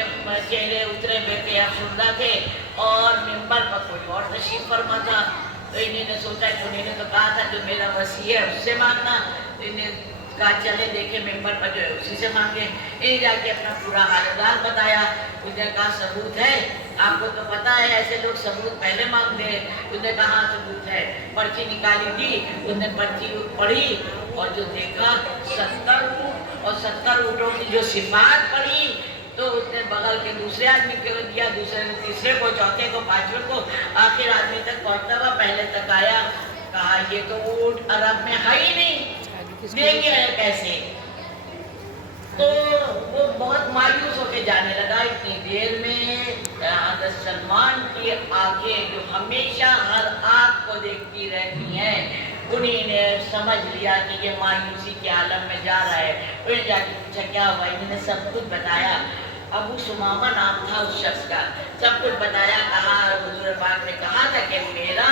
चेहरे उतरे बेटे अफसरदा थे और मिंबर पर कोई और तशरीफ फरमा था। तो इन्होंने सोचा कि उन्होंने तो कहा था जो मेरा वसी है उससे मांगना, तो इन्हें कहा चले देखे मेंबर पर जो है उसी से मांगे। ये जाके अपना पूरा हालदार बताया। उसने कहा सबूत है, आपको तो पता है ऐसे लोग सबूत पहले मांगते हैं। उसने कहा हाँ सबूत है। पर्ची निकाली दी, उसने पर्ची पढ़ी और जो देखा 70 ऊँट और 70 ऊँटों की जो सिफात पढ़ी, तो उसने बगल के दूसरे आदमी को दिया, दूसरे ने तीसरे को, चौथे को, पांचवें को, आखिर आदमी तक पहुंचता हुआ पहले तक आया। कहा ये तो ऊँट अरब में है ही नहीं, देंगे कैसे? तो वो बहुत मायूस होकर जाने लगा। इतनी देर में हज़रत सलमान की आंखें जो हमेशा हर आँख को देखती रहती हैं, उन्हीं ने समझ लिया कि ये मायूसी के आलम में जा रहा है। उन्हें जाके पूछा क्या हुआ? इन्होंने सब कुछ बताया। अबू सुमामा नाम था उस शख्स का। सब कुछ बताया। कहा हुजूर पाक ने कहा था कि मेरा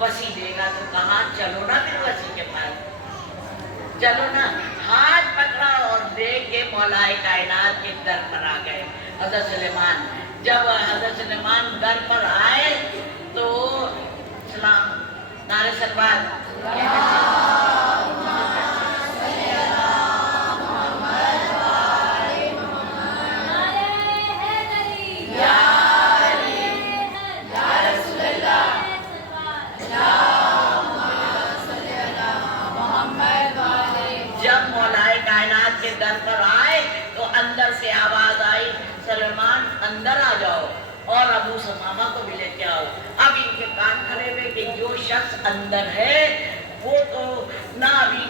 वसी देगा, तो कहा चलो ना फिर वसी के पास, चलो ना। हाथ पकड़ा और देख के मौलाए कायनात के दर पर आ गए हज़रत सुलेमान। जब हज़रत सुलेमान दर पर आए तो सलाम नारे सलवात दर पर आए तो अंदर से आवाज आई, सलमान अंदर आ जाओ और अबू सुमामा को भी लेके आओ। अब इनके कान खड़े हुए कि जो शख्स अंदर है वो तो ना अभी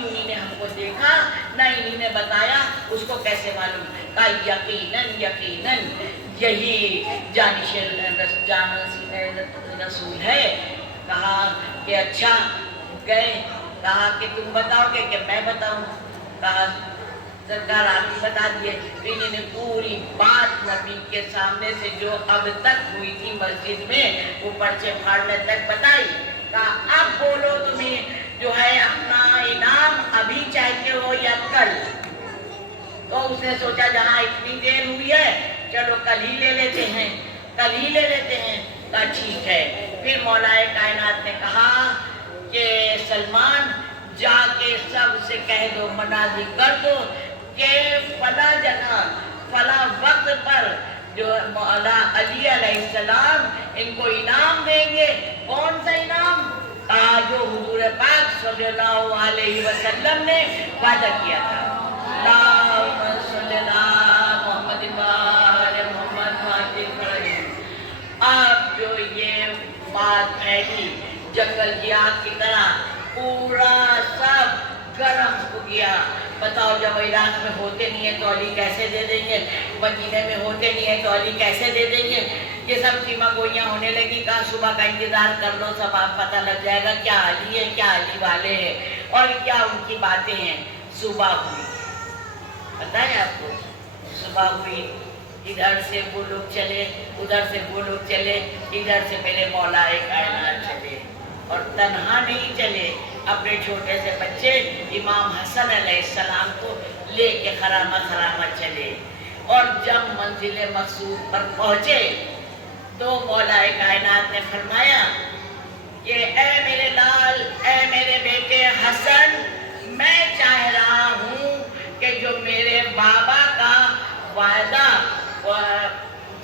उन्हीं ने हमको देखा, ना इन्हीं ने बताया, उसको कैसे मालूम? कहा यकीनन यकीनन यही जानिश रसूल है। कहा कि अच्छा गए। कहा कि तुम बताओगे कि मैं बताऊं? कहा सरकार आप ही बता दिए। इन्होंने पूरी बात नबी के सामने से जो अब तक हुई थी मस्जिद में वो पर्चे फाड़ने तक बताई। कहा अब बोलो तुम्हें जो है अपना इनाम अभी चाहते हो या कल? तो उसने सोचा जहाँ इतनी देर हुई है चलो कल ही ले लेते हैं, कल ही ले लेते हैं। कहा ठीक है। फिर मौलाए कायनात ने कहा कि सलमान जाके सबसे कह दो, मनाजी कर दो कि फला जगह फला वक्त पर जो मौला अली अलैहिस्सलाम इनको इनाम देंगे। कौन सा इनाम? कहा जो हुजूर पाक सल्लल्लाहु अलैहि वसल्लम ने वादा किया था। अब जो ये बात फैली जंगल की आग की तरह, पूरा सब गर्म हो गया। बताओ जब इराक में होते नहीं है तो अली कैसे दे देंगे, मदीने में होते नहीं है तो अली कैसे दे देंगे? ये सब सीमा गोइयाँ होने लगी। कहा सुबह का इंतजार कर लो, सब आप पता लग जाएगा क्या अली है, क्या अली वाले हैं और क्या उनकी बातें हैं। सुबह हुई, पता है आपको, सुबह हुई। इधर से वो लोग चले, उधर से वो लोग चले, इधर से मेरे मौलाए कायनात चले और तन्हा नहीं चले, अपने छोटे से बच्चे इमाम हसन अलैहिस्सलाम को लेके खरामा खरामा चले। और जब मंजिल मकसूद पर पहुंचे तो मौलाए कायनात ने फरमाया कि ऐ मेरे लाल, ऐ मेरे बेटे हसन, मैं चाह रहा हूँ कि जो मेरे बाबा का वायदा,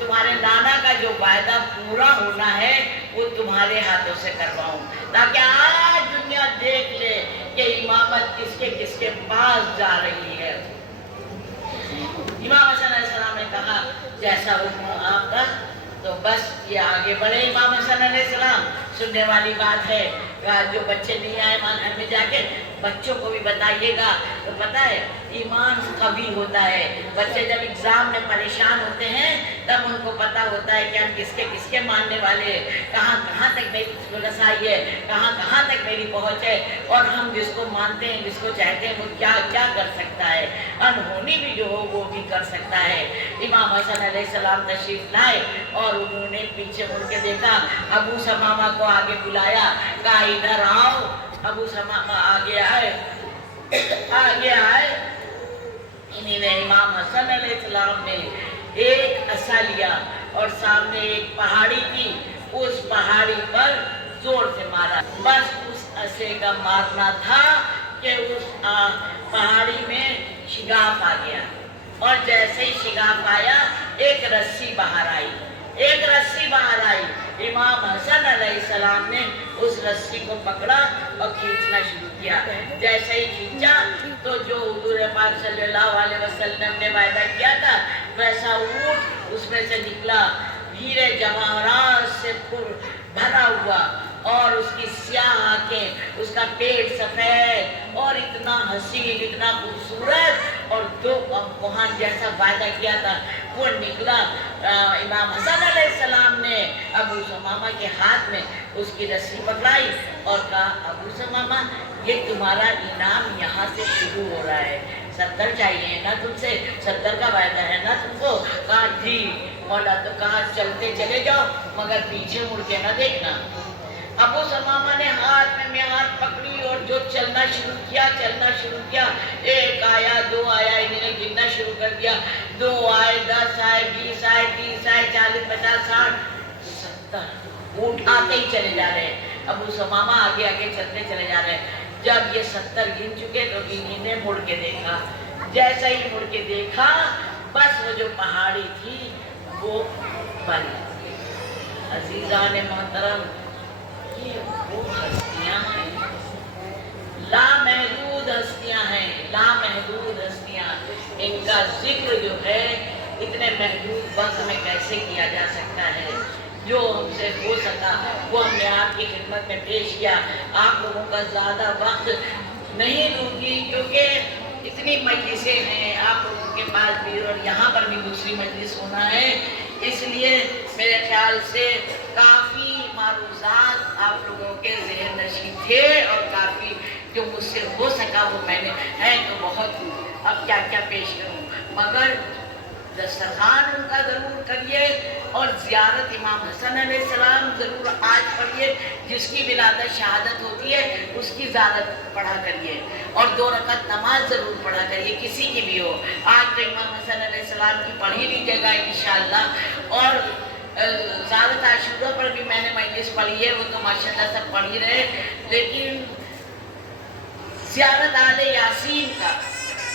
तुम्हारे नाना का जो वायदा पूरा होना है वो तुम्हारे हाथों से करवाऊं, ताकि आज दुनिया देख ले कि इमामत किसके किसके पास जा रही है। इमाम हसन अलैहिस्सलाम ने कहा जैसा हुक्म आपका। तो बस ये आगे बढ़े इमाम हसन अलैहिस्सलाम। सुनने वाली बात है, जो बच्चे नहीं आए घर में जाके बच्चों को भी बताइएगा। तो पता है ईमान कभी होता है, बच्चे जब एग्जाम में परेशान होते हैं तब उनको पता होता है कि हम किसके किसके मानने वाले हैं, कहाँ कहाँ तक मेरी रसाई है, कहाँ कहाँ तक मेरी पहुँच है, और हम जिसको मानते हैं, जिसको चाहते हैं, वो क्या क्या कर सकता है, अनहोनी भी जो हो वो भी कर सकता है। इमाम हसन अलैहिस्सलाम तशरीफ लाए और उन्होंने पीछे मुड़ के देखा, अबू समामा को आगे बुलाया, कहा इधर आओ। अबू समामा आगे आए, आगे आए इन्हीं ने इमाम हसन अलैहिस्सलाम ने एक असा लिया और सामने एक पहाड़ी थी, उस पहाड़ी पर जोर से मारा। बस उस असे का मारना था कि उस पहाड़ी में शिगाफ आ गया, और जैसे ही शिगाफ आया एक रस्सी बाहर आई, एक रस्सी बाहर आई। इमाम हसन अलैहिस्सलाम ने उस रस्सी को पकड़ा और खींचना शुरू किया। जैसे ही खींचा तो जो हुजूर पाक सल्लल्लाहु अलैहि वसल्लम ने वायदा किया था वैसा ऊँट उसमें से निकला, हीरे जवाहरात से भरा हुआ, और उसकी स्याह आंखें, उसका पेट सफेद और इतना हसीन, इतना खूबसूरत, और दो कोहान जैसा वायदा किया था वो निकला। इमाम हसन अलैहिस्सलाम ने अबू सुमामा के हाथ में उसकी रस्सी पकड़ाई और कहा, अबू सुमामा ये तुम्हारा इनाम यहाँ से शुरू हो रहा है, 70 चाहिए ना तुमसे, 70 का वायदा है ना तुमको। कहा जी मौला, तो कहा चलते चले जाओ मगर पीछे मुड़ के ना देखना। अबू सुमामा ने हाथ में मेहार पकड़ी और जो चलना शुरू किया, चलना शुरू किया। एक आया, दो आया, इन्होंने गिनना शुरू कर दिया, 2 आए, 10 आए, 20 आए, 30 आए, 40, 50, 60, 70 ऊँट आते ही चले जा रहे हैं। अबू सुमामा आगे आगे चलते चले जा रहे हैं। जब ये 70 गिन चुके तो इन्होंने मुड़ के देखा। जैसे ही मुड़ के देखा बस वो जो पहाड़ी थी वो बन। अजीज़ान मोहतरम, ये वो हस्तियाँ हैं, लामहदूद हस्तियाँ हैं, लामहदूद हस्तियाँ। इनका जिक्र जो है इतने महदूद वक्त में कैसे किया जा सकता है। जो हमसे हो सका वो हमने आपकी खिदमत में पेश किया। आप लोगों का ज़्यादा वक्त नहीं लूँगी क्योंकि इतनी मजलिसें हैं आप लोगों के पास भी, और यहाँ पर भी दूसरी मजलिस होना है, इसलिए मेरे ख्याल से काफ़ी मारूज़ात आप लोगों के ज़हन नशीं थे और काफ़ी जो मुझसे हो सका वो मैंने है तो बहुत। अब क्या क्या पेश करूँ, मगर दस्तरखान उनका ज़रूर करिए और ज़ियारत इमाम हसन अलैहिस्सलाम ज़रूर आज पढ़िए। जिसकी विलादत शहादत होती है उसकी ज़ियारत पढ़ा करिए और 2 रकात नमाज ज़रूर पढ़ा करिए, किसी की भी हो। आज तो इमाम हसन अलैहिस्सलाम की पढ़ ही लीजिएगा इंशाअल्लाह। और ज़ियारत आशूरा पर भी मैंने मजलिस पढ़ी है, वो तो माशाअल्लाह सब पढ़ ही रहे, लेकिन ज़ियारत आले यासीन का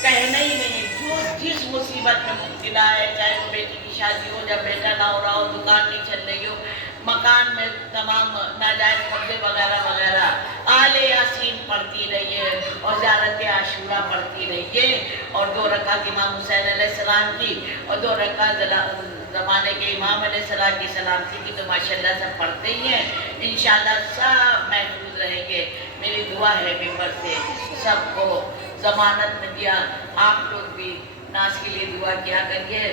कहना ही नहीं। जो जिस मुसीबत में मुब्तला है, चाहे वो बेटी की शादी हो, जब बेटा ना हो रहा हो, दुकान नहीं चल रही हो, मकान में तमाम नाजायज़ कब्जे वगैरह वगैरह, आले यासीन पढ़ती रहिए और ज़ियारत आशूरा पढ़ती रहिए। और 2 रकात इमाम हुसैन अलैहिस्सलाम की और 2 रकात ज़माने के इमाम अलैहिस्सलाम की सलामती की तो माशाअल्लाह सब पढ़ते ही हैं। इंशाअल्लाह सब महफूज रहेंगे। मेरी दुआ है मिंबर से सबको ज़मानत में दिया। आप लोग भी नाज के लिए दुआ किया करिए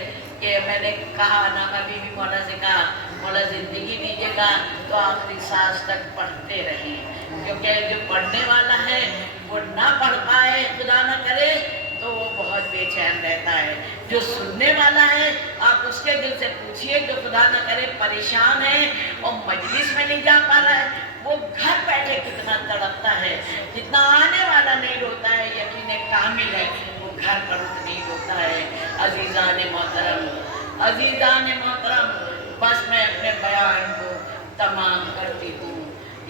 कि मैंने कहा ना, अभी भी मौला से कहा मौला ज़िंदगी दीजिएगा तो आखिरी सांस तक पढ़ते रहें, क्योंकि जो पढ़ने वाला है वो ना पढ़ पाए, खुदा ना करे, तो वो बहुत बेचैन रहता है। जो सुनने वाला है आप उसके दिल से पूछिए, जो खुदा ना करे परेशान है और मजलिस में नहीं जा पा रहा है, वो घर बैठे कितना तड़पता है। जितना आने वाला नहीं रोता है, यकीन कामिल है, वो घर पर नहीं रोता है। अजीज़ान मोहतरम, अजीज़ान मोहतरम, बस मैं अपने बयान को तमाम करती हूँ।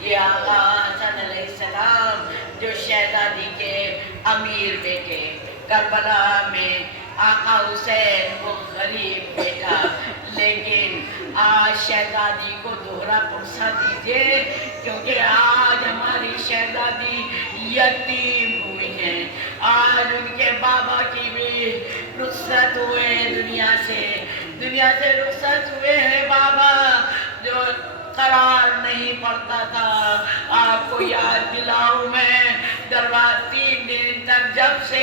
ये आका हसन अलैहिस्सलाम जो शहजादी के अमीर बेटे, करबला में आका हुसैन वो गरीब बेटा, लेकिन आज शहजादी को दोहरा पुरसा दीजिए, क्योंकि आज हमारी शहजादी यतीम हुई है। आज उनके बाबा की भी रुखसत हुए दुनिया से रुखसत हुए हैं। बाबा जो करार नहीं पड़ता था, आपको याद दिलाऊं मैं, दरबार 3 दिन तक जब से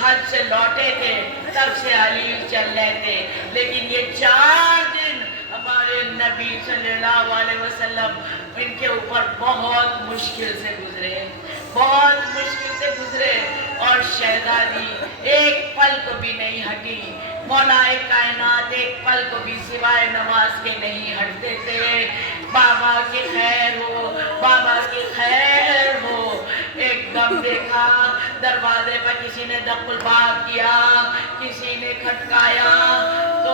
हज से लौटे थे तब से हलील चल रहे थे, लेकिन ये 4 दिन हमारे नबी सल्लल्लाहु अलैहि वसल्लम इनके ऊपर बहुत मुश्किल से गुजरे, बहुत मुश्किल से गुजरे। और शहजादी एक पल को भी नहीं हटी। मौलाए कायनात एक पल को भी सिवाय नमाज के नहीं हटते थे। बाबा की खैर हो, बाबा की खैर हो। ایک دم دیکھا دروازے پر کسی نے دق الباب کیا، کسی نے کھٹکایا، تو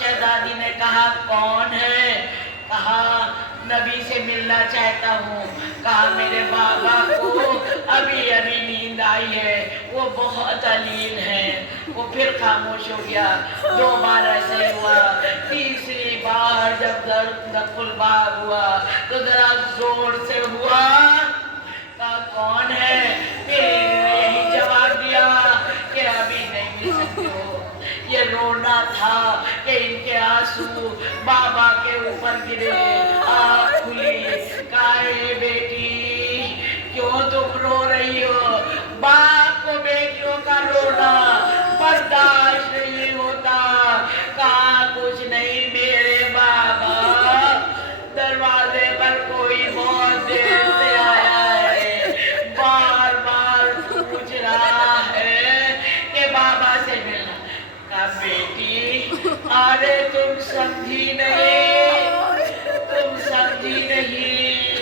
شہزادی نے کہا کون ہے؟ کہا نبی سے ملنا چاہتا ہوں۔ کہا میرے بابا کو ابھی ابھی نیند آئی ہے، وہ بہت علیل ہیں۔ وہ پھر خاموش ہو گیا۔ 2 بار ایسے ہی ہوا۔ تیسری بار جب دق الباب ہوا تو ذرا زور سے ہوا۔ کہا کون ہے؟ پھر یہی جواب دیا کہ ابھی نہیں مل سکتے ہو۔ یہ رونا تھا کہ ان کے آنسو بابا کے اوپر گرے۔ آنکھ کھلی، کہا اے بیٹی کیوں تم رو رہی ہو؟ باپ کو بیٹیوں کا رونا برداشت نہیں ہوتا۔ کہا کچھ نہیں میرے بابا، دروازے پر کوئی بہت دیر سے آیا ہے، بار بار پوچھ رہا ہے کہ بابا سے ملنا۔ کہا بیٹی ارے تم سمجھی نہیں، تم سمجھی نہیں،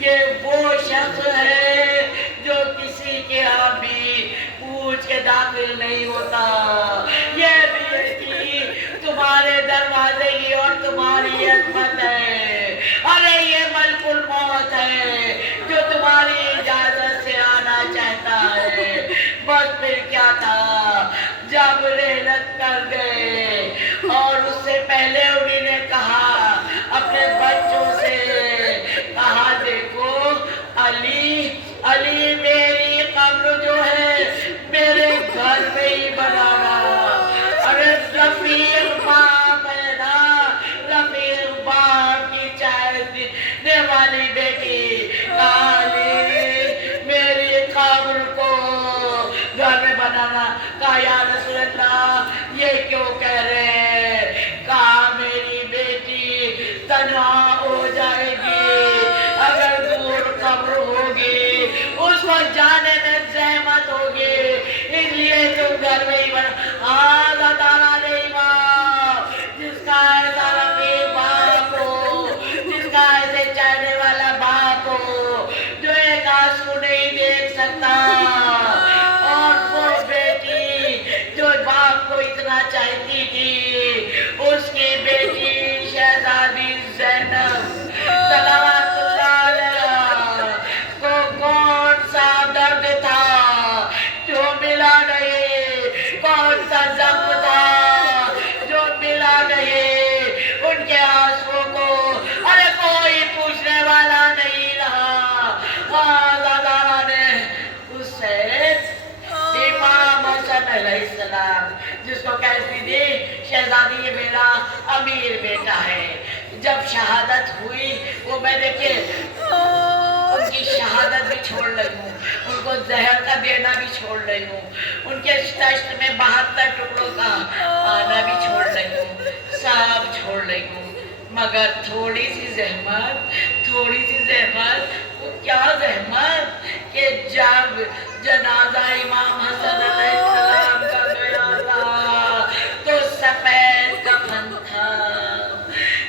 یہ وہ شخص ہے جو کسی کے یہاں بھی پوچھ کے داخل نہیں ہوتا۔ یہ بیٹی تمہارے دروازے کی اور تمہاری عظمت ہے۔ ارے یہ ملک الموت ہے جو تمہاری اجازت سے آنا چاہتا ہے۔ بس پھر کیا تھا جب رحلت کر گئے، اور اس سے پہلے انہی نے کہا اپنے بچوں سے، کہا دیکھو علی میری قبر جو ہے میرے گھر میں ہی بنانا۔ ارے رفیق باپ ہے نا، رفیق باپ کی چائے دینے والی بیٹی، کہا علی میری قبر کو گھر میں بنانا۔ کہا یا رسول اللہ یہ کیوں کہہ رہے ہیں؟ کہا میری بیٹی تنہا ہو جائے گی اگر دور قبر ہوگی، اس کو جانے میں زحمت ہوگی، اس لیے تم گھر میں ہی اللہ تعالیٰ نے امام جس کا ایسا رفیق باپ ہو، جس کا ایسے چاہنے والا باپ ہو جو ایک آنسو نہیں دیکھ سکتا، اور وہ بیٹی جو باپ کو اتنا چاہتی تھی، اس کی بیٹی شہزادی زینب صلوات اللہ علیہ کو کون سا درد تھا جو ملا نہیں، کون سا زخم تھا جو ملا نہیں، ان کے آنسو کو ارے کوئی پوچھنے والا نہیں رہا۔ اللہ تعالیٰ نے اس سے امام حسن علیہ السلام جس کو کہتی تھی شہزادی یہ میرا امیر بیٹا ہے، جب شہادت ہوئی وہ میں دیکھے ان کی شہادت بھی چھوڑ رہی ہوں، ان کو زہر کا دینا بھی چھوڑ رہی ہوں، ان کے تشت میں 72 ٹکڑوں کا آنا بھی چھوڑ رہی ہوں، سب چھوڑ رہی ہوں، مگر تھوڑی سی زحمت، وہ کیا زحمت کہ جب جنازہ امام حسن علیہ السلام کا گیا تھا تو سفید کفن تھا۔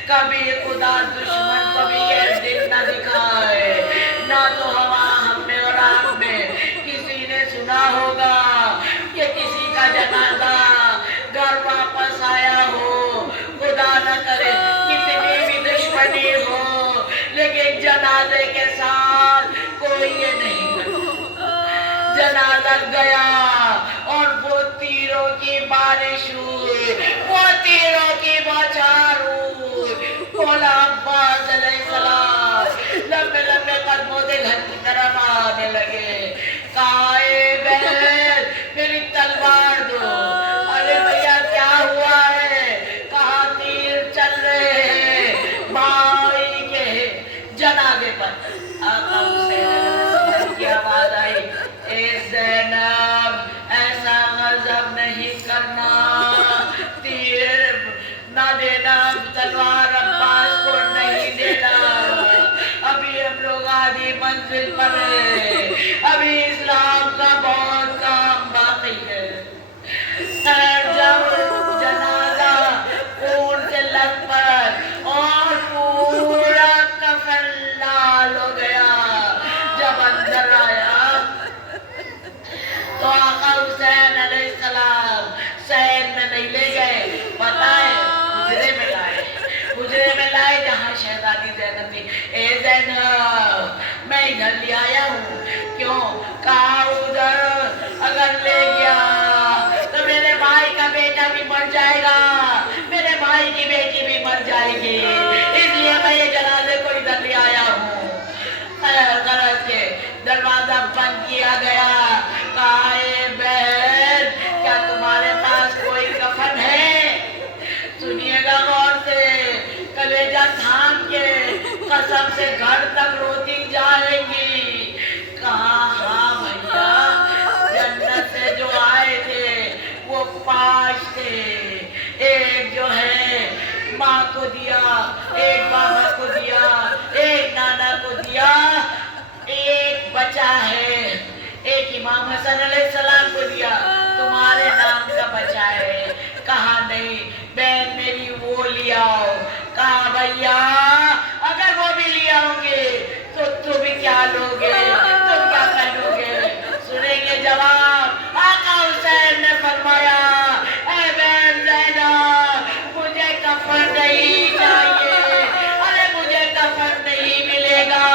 کبھی خدا دشمن کبھی یہ دن نہ دکھائے، نہ تو ہوا ہم میں اور آپ میں کسی نے سنا ہوگا کہ کسی کا جنازہ گھر واپس آیا ہو، خدا نہ کرے کتنی بھی دشمنی ہو، لیکن جنازے کے ساتھ کوئی یہ نہیں کرتا۔ جنازہ گیا اور وہ تیروں کی بارش ہوئی، وہ تیروں کی بوچھار ہوئی، مولا عباس علیہ السلام لمبے لمبے قدموں سے گھر کی طرف آنے لگے۔ کہا اے بہن میری تلوار دو۔ ارے بھیا کیا ہوا ہے؟ کہا تیر چل رہے ہیں بھائی کے جنازے پر۔ آقا حسین علیہ السلام کی آواز آئی، اے زینب ایسا غضب نہیں کرنا، تیر نہ دینا، تلوار عباس کو نہیں دینا، ابھی ہم لوگ آدھی منزل پر ہیں، زینب میں ادھر لے آیا ہوں. کیوں؟ کہا ادھر اگر لے گیا تو میرے بھائی کا بیٹا بھی مر جائے گا, میرے بھائی کی بیٹی بھی مر جائے گی, اس لیے میں یہ جنازے کو ادھر لے آیا ہوں. غرض کے دروازہ بند کیا گیا. کہا اے بہن کیا تمہارے پاس کوئی کفن ہے؟ سنیے گا غور سے, کلیجہ تھام کے قسم سے گھر تک روتی جائیں گی. کہا ہاں بھیا, جنت سے جو آئے تھے وہ 5 تھے. ایک جو ہے ماں کو دیا, ایک بابا کو دیا, ایک نانا کو دیا, ایک بچا ہے, ایک امام حسن علیہ السلام کو دیا, تمہارے نام کا بچا ہے. کہا نہیں بہن میری وہ لے آؤ. کہا بھیا اگر وہ بھی لے آؤ گے تو تم کیا لوگے, تم کیا پہنو گے؟ سنیں گے جواب. آقا حسین نے فرمایا اے بہن زینب مجھے کفن نہیں چاہیے, ارے مجھے کفن نہیں ملے گا.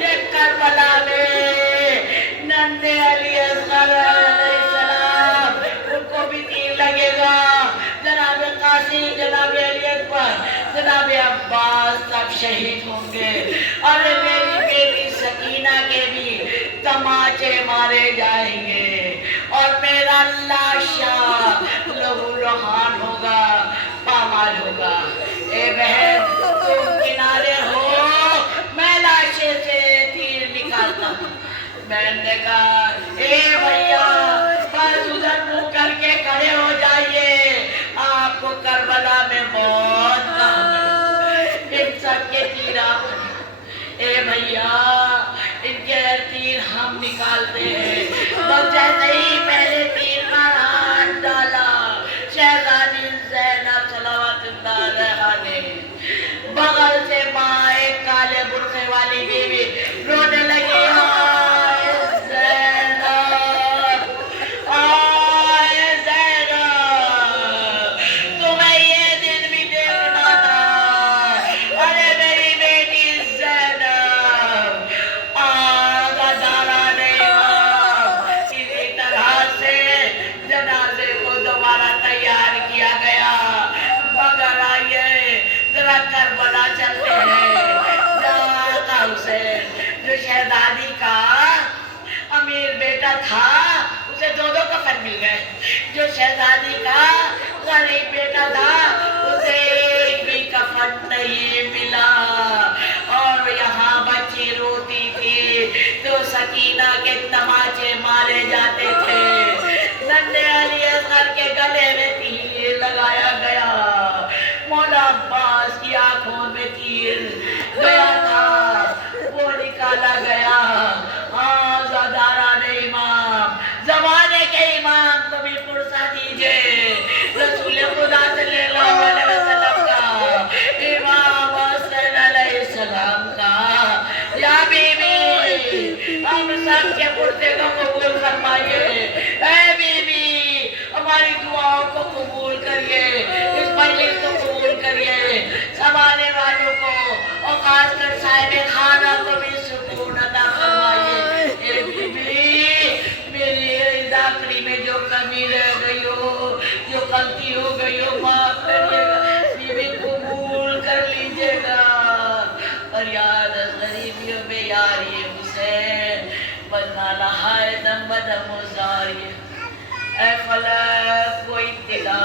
یہ کربلا میں ننھے علی اصغر علیہ السلام ان کو بھی تیر لگے گا, جناب قاسم, جناب علی اکبر, جناب عباس سب شہید ہوں گے. ارے میری بیٹی سکینہ کے بھی تماچے مارے جائیں گے اور میرا لاشا لہو لہان ہوگا, پامال ہوگا. اے بہن تم کنارے ہو, میں لاشے سے تیر نکالتا ہوں. بہن نے کہا اے بھیا بس ادھر منہ کر کے کھڑے ہو جائیے, آپ کو کربلا میں موت کا ان سب کے تیر آپ. اے بھیا ان کے تیر ہم نکالتے ہیں. بس جیسے ہی پہلے تیر کا ہاتھ ڈالا شہزادی زینب صلوات اللہ علیہا نے, بغل سے ماں ایک کالے برقعے والی بیوی رونے لگی. آئے زینب, آئے زینب, تمہیں یہ دن بھی دیکھنا تھا. ارے میری بیٹی زینب, آزادارہ نہیں ہوا. اسی طرح سے جنازے کو دوبارہ تیار کیا گیا. مگر آئیے ذرا کربلا چلتے ہیں. آقا حسین جو شہزادی کا امیر بیٹا تھا اسے 2 کفن مل گئے. جو شہزادی کا غریب بیٹا تھا اسے ایک بھی کفن نہیں ملا. اور یہاں بچی روتی تھی تو سکینہ کے تماچے مارے جاتے تھے. ننھے علی اصغر کے گلے میں تیر لگایا گیا. مولا عباس کی آنکھوں میں تیر گیا تھا, وہ نکالا گیا. آزاداران امام, زمانے کے امام کو بھی پرسہ دیجئے. رسول خدا صلی اللہ علیہ وسلم کا, امام حسین علیہ السلام کا. یا بی بی ہم سب کے پرسے کو قبول فرمائیے. اے بی بی ہماری دعاؤں کو قبول کریے, اس مجلس کو قبول کریے. سب آنے والوں کو اور خاص کر صاحب خانہ کو بھی سکون عطا فرمائیے. اے بی بی میری ذاکری میں جو کمی رہ گئی ہو, جو غلطی ہو گئی ہو, معاف کریے گا. بی بی قبول کر لیجئے گا. اور یاد غریبیوں میں یاری حسین بدنا لہائے دم بدم و زاری. اے فلک و ابتدا